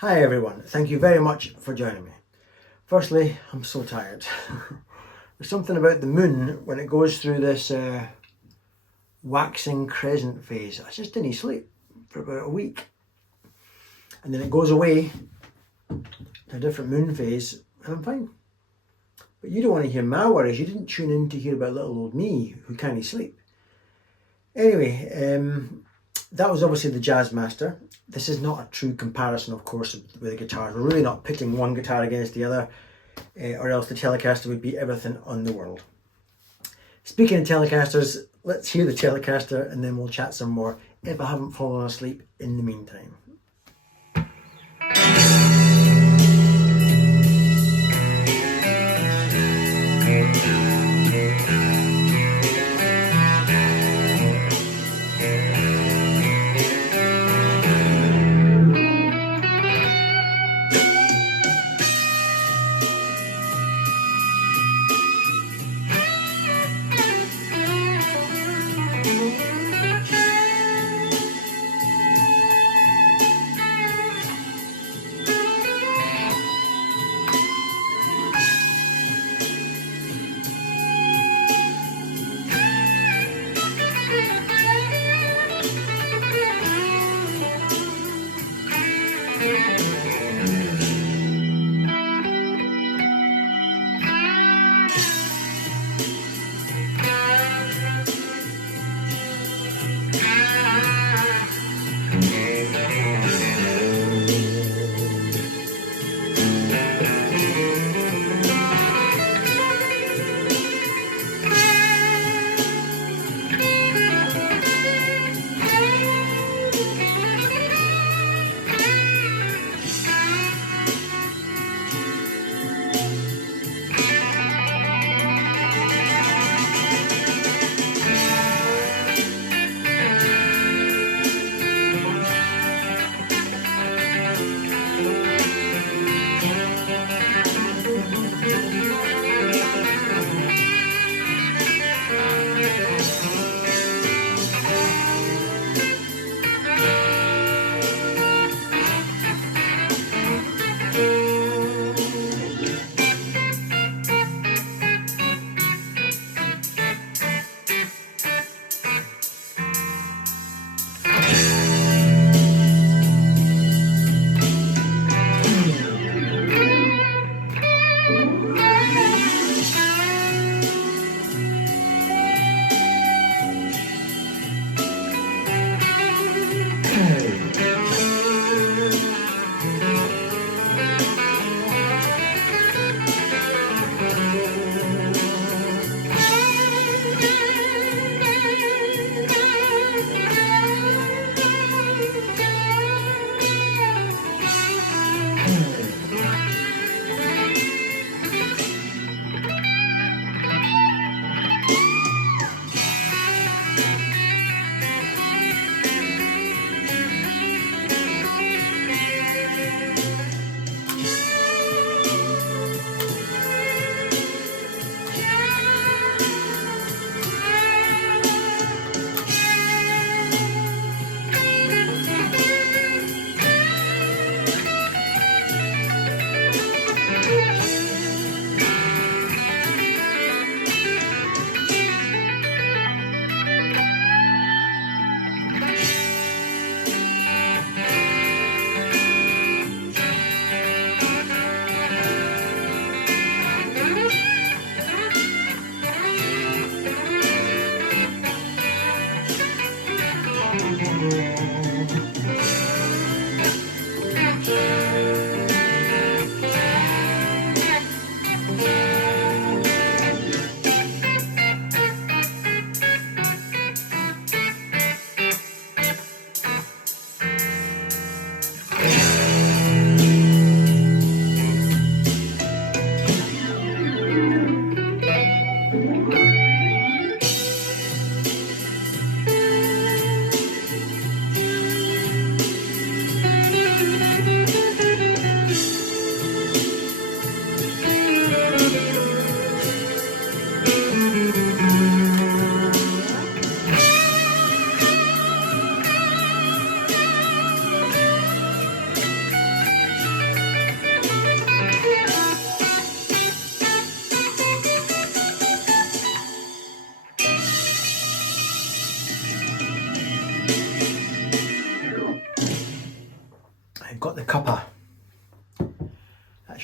Hi everyone, thank you very much for joining me. Firstly, I'm so tired. There's something about the moon when it goes through this waxing crescent phase. I just didn't sleep for about a week. And then it goes away to a different moon phase and I'm fine. But you don't want to hear my worries. You didn't tune in to hear about little old me who can't sleep. Anyway, that was obviously the Jazzmaster. This is not a true comparison, of course, with the guitars. We're really not pitting one guitar against the other, or else the Telecaster would beat everything on the world. Speaking of Telecasters, let's hear the Telecaster and then we'll chat some more if I haven't fallen asleep in the meantime.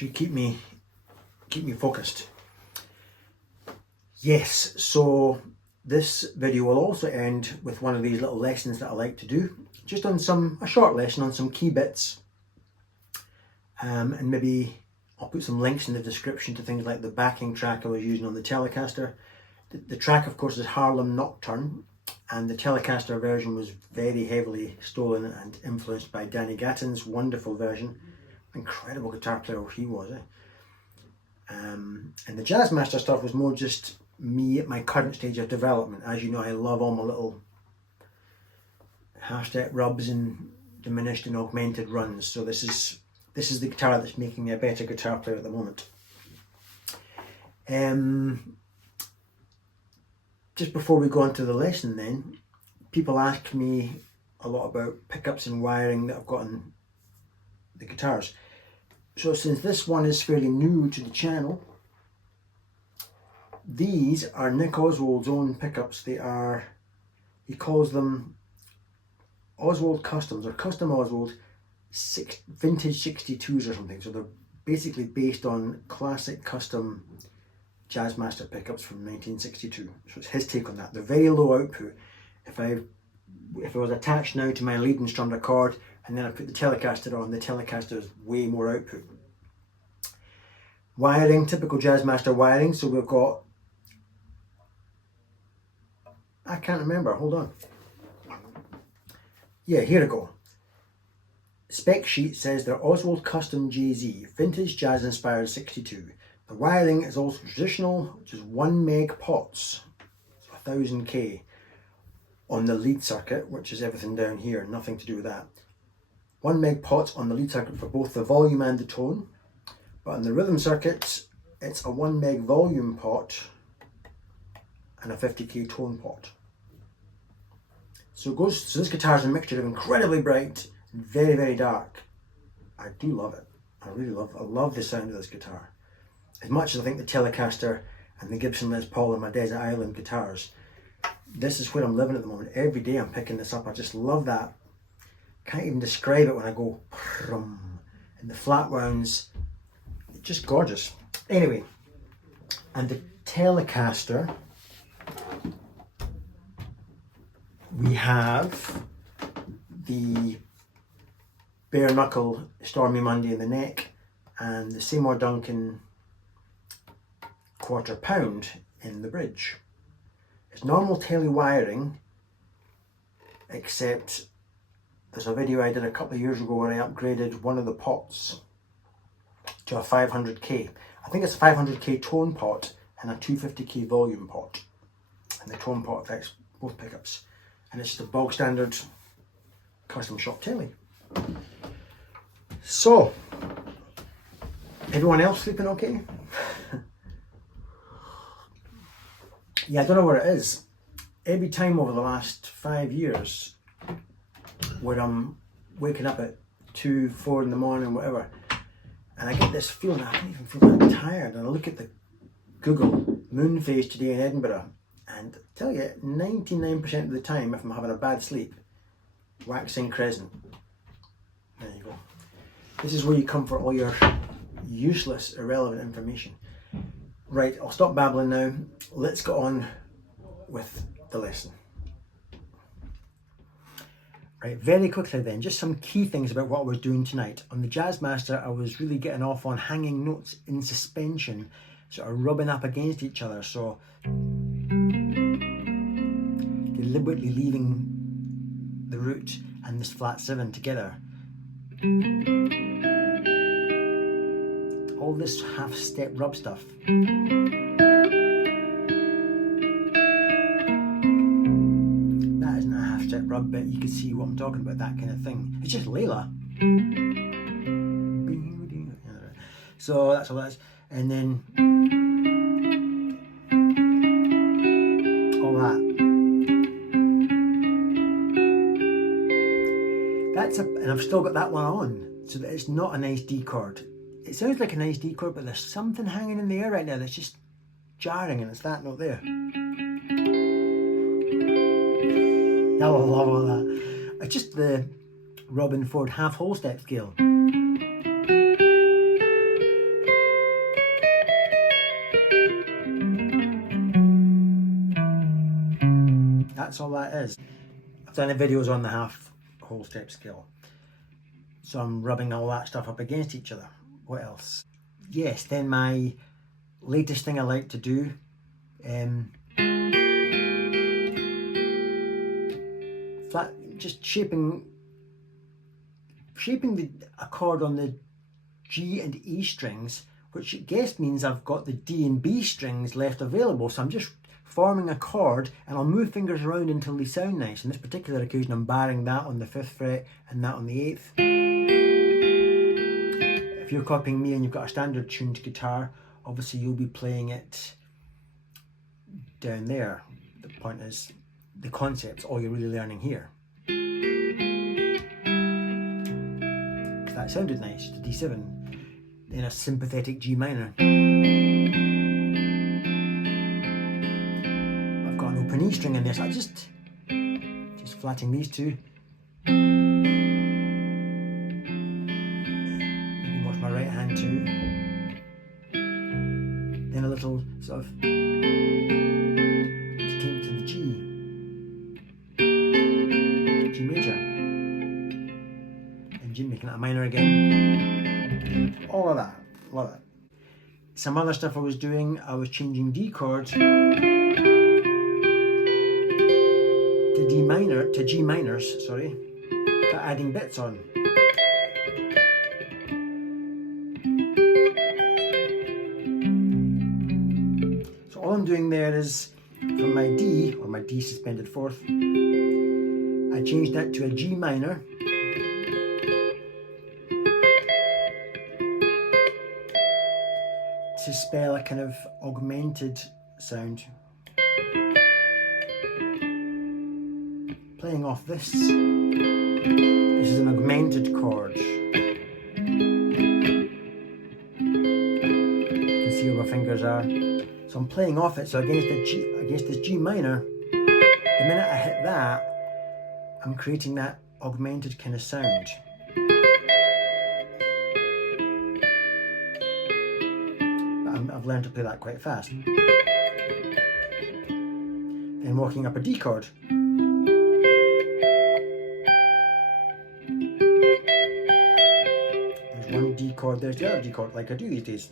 should keep me focused. Yes, so this video will also end with one of these little lessons that I like to do, just on a short lesson on some key bits, and maybe I'll put some links in the description to things like the backing track I was using on the Telecaster. The track, of course, is Harlem Nocturne, and the Telecaster version was very heavily stolen and influenced by Danny Gatton's wonderful version. Incredible guitar player he was. And the Jazzmaster stuff was more just me at my current stage of development. As you know, I love all my little half-step rubs and diminished and augmented runs. So this is the guitar that's making me a better guitar player at the moment. Just before we go on to the lesson then, people ask me a lot about pickups and wiring that I've got on the guitars. So since this one is fairly new to the channel, these are Nick Oswald's own pickups. They are, he calls them Oswald Customs, or Custom Oswald Vintage 62s or something. So they're basically based on classic custom Jazzmaster pickups from 1962. So it's his take on that. They're very low output. If I was attached now to my lead and strummed a chord and then I put the Telecaster on, the Telecaster is way more output. Wiring, typical Jazzmaster wiring. So we've got, I can't remember, hold on. Yeah, here we go. Spec sheet says they're Oswald Custom JZ, vintage jazz inspired 62. The wiring is also traditional, which is 1 meg pots, so 1000K on the lead circuit, which is everything down here, nothing to do with that. 1 meg pots on the lead circuit for both the volume and the tone, but on the rhythm circuit, it's a 1 meg volume pot and a 50K tone pot. So this guitar is a mixture of incredibly bright and very, very dark. I do love it. I love the sound of this guitar. As much as I think the Telecaster and the Gibson Les Paul are my desert island guitars, this is where I'm living at the moment. Every day I'm picking this up. I just love that. Can't even describe it when I go prum, and the flat wounds. It's just gorgeous. Anyway, and the Telecaster, we have the bare knuckle Stormy Monday in the neck and the Seymour Duncan quarter pound in the bridge. It's normal tele wiring, except there's a video I did a couple of years ago where I upgraded one of the pots to a 500K. I think it's a 500K tone pot and a 250K volume pot, and the tone pot affects both pickups, and it's just a bog standard custom shop tele. So, everyone else sleeping okay? Yeah, I don't know where it is. Every time over the last 5 years where I'm waking up at 2, 4 in the morning, whatever, and I get this feeling, I don't even feel that tired, and I look at the Google moon phase today in Edinburgh, and I tell you, 99% of the time, if I'm having a bad sleep, waxing crescent. There you go. This is where you come for all your useless, irrelevant information. Right, I'll stop babbling now. Let's get on with the lesson. Right, very quickly then, just some key things about what I was doing tonight. On the Jazzmaster, I was really getting off on hanging notes in suspension, sort of rubbing up against each other, so deliberately leaving the root and this flat 7 together. All this half-step rub stuff. That isn't a half-step rub, but you can see what I'm talking about, that kind of thing. It's just Layla. So that's all that is. And then all that. And I've still got that one on, so that it's not a nice D chord. It sounds like a nice D chord, but there's something hanging in the air right now that's just jarring, and it's that note there. I love all that. It's just the Robin Ford half whole step scale. That's all that is. I've done the videos on the half whole step scale. So I'm rubbing all that stuff up against each other. What else? Yes, then my latest thing I like to do, just shaping the accord on the G and E strings, which I guess means I've got the D and B strings left available. So I'm just forming a chord, and I'll move fingers around until they sound nice. In this particular occasion, I'm barring that on the 5th fret and that on the 8th. If you're copying me and you've got a standard tuned guitar, obviously you'll be playing it down there. The point is, the concept's all you're really learning here. That sounded nice, the D7, then a sympathetic G minor. I've got an open E string in this. I just flatting these two. You can watch my right hand too. Then a little sort of to take to the G major. Making it a minor again. All of that, love it. Some other stuff I was doing, I was changing D chords to G minors, sorry, but adding bits on. So all I'm doing there is, from my D, or my D suspended fourth, I changed that to a G minor. To spell a kind of augmented sound. Playing off this. This is an augmented chord. You can see where my fingers are. So I'm playing off it. So against this G minor, the minute I hit that, I'm creating that augmented kind of sound. I've learned to play that quite fast. Then walking up a D chord. There's one D chord, there's the other D chord, like I do these days.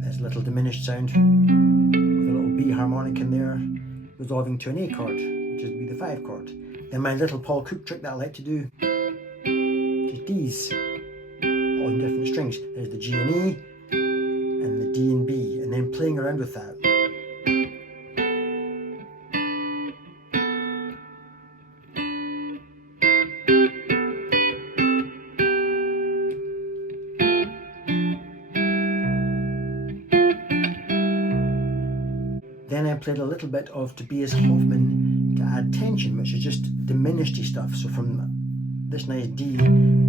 There's a little diminished sound with a little B harmonic in there, resolving to an A chord, which would be the 5 chord. Then my little Paul Cook trick that I like to do, D's on different strings. There's the G and E and the D and B, and then playing around with that. Then I played a little bit of Tobias Hoffman to add tension, which is just diminished stuff. So from this nice D,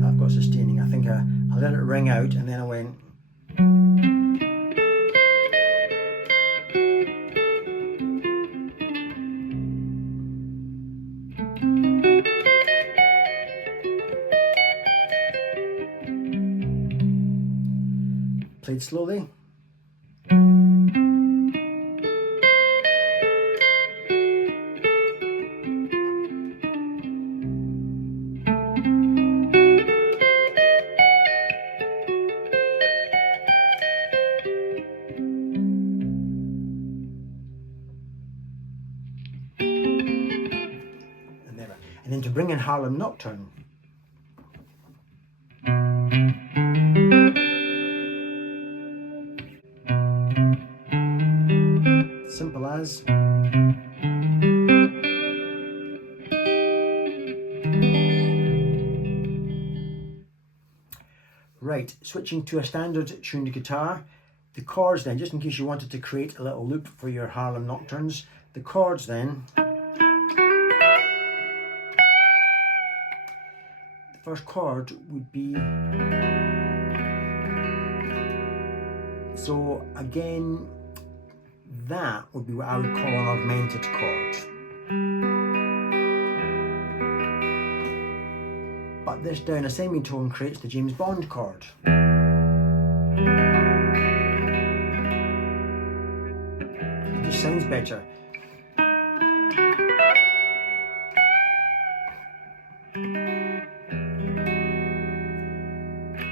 I've got sustaining. I think I let it ring out, and then I went. Played slowly. And then to bring in Harlem Nocturne. Simple as. Right, switching to a standard tuned guitar. The chords then, just in case you wanted to create a little loop for your Harlem Nocturnes, the chords then. First chord would be, so again, that would be what I would call an augmented chord. But this down a semitone creates the James Bond chord. sounds better.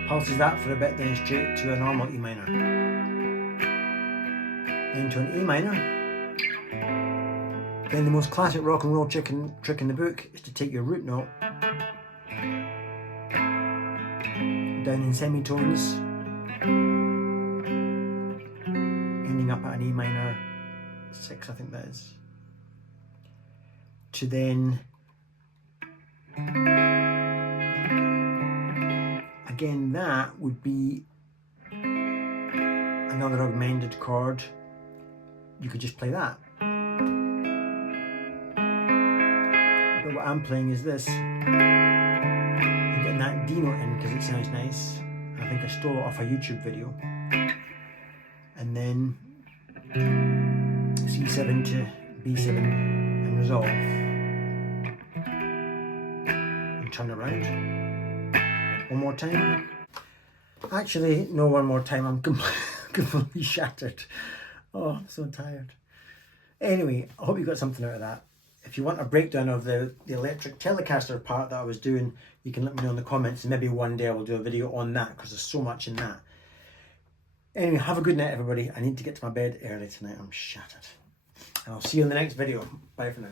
Pulses that for a bit, then straight to a normal E minor. Then to an A minor. Then the most classic rock and roll trick in the book is to take your root note down in semitones, ending up at an E minor 6, I think that is, to then again that would be another augmented chord. You could just play that. But what I'm playing is this. I'm getting that D note in because it sounds nice. I think I stole it off a YouTube video. And then C7 to B7 and resolve. And turn it around. One more time. Actually, no, one more time. I'm completely shattered. Oh, I'm so tired. Anyway, I hope you got something out of that. If you want a breakdown of the electric Telecaster part that I was doing, you can let me know in the comments, and maybe one day I will do a video on that because there's so much in that. Anyway, have a good night, everybody. I need to get to my bed early tonight. I'm shattered. And I'll see you in the next video. Bye for now.